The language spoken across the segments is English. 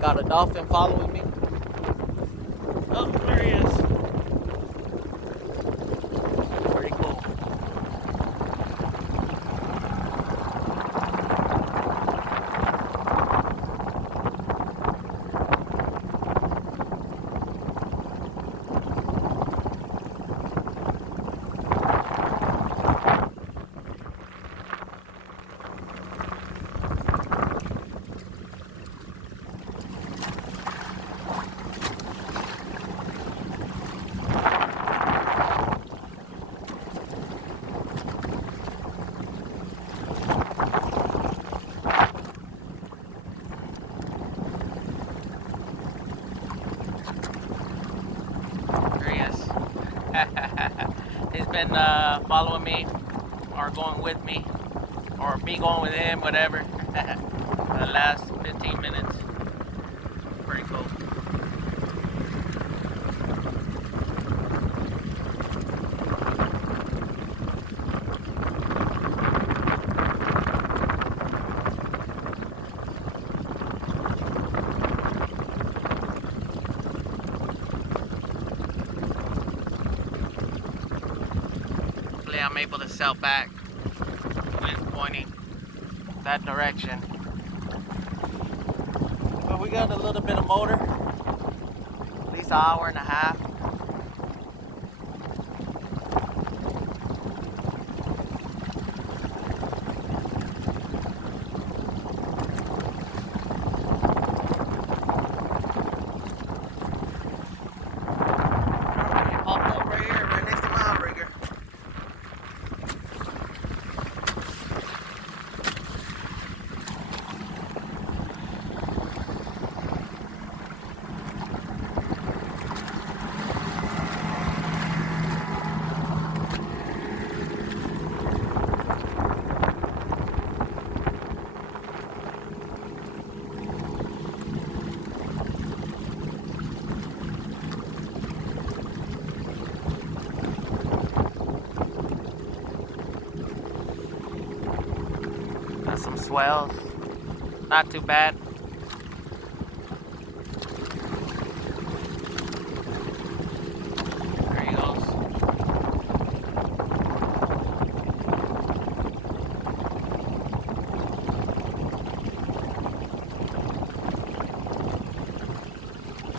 Got a dolphin following me. Oh, there he is. Pretty cool. He's been following me, or going with me, or me going with him, whatever, for the last 15 minutes. Pretty cool. I'm able to sail back. Wind's pointing that direction. But we got a little bit of motor, at least an hour and a half. Popped up right here, right next to my outrigger. Some swells, not too bad. There he goes.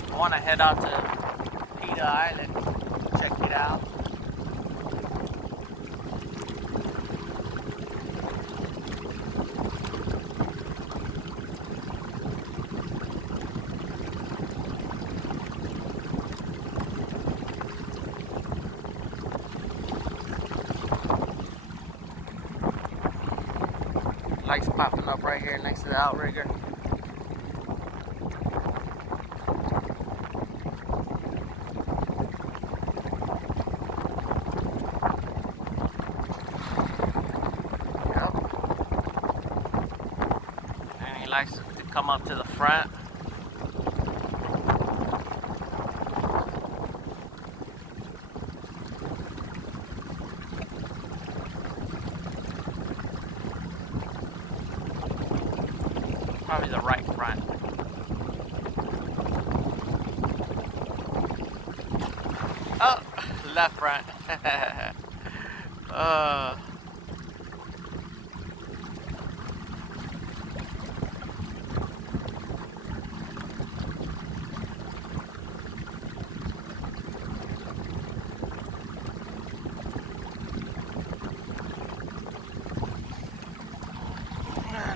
I want to head out to Pita Island, check it out. Lights popping up right here next to the outrigger. Yep. And he likes to come up to the front. Probably the right front. Oh, left front.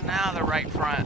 Now the right front.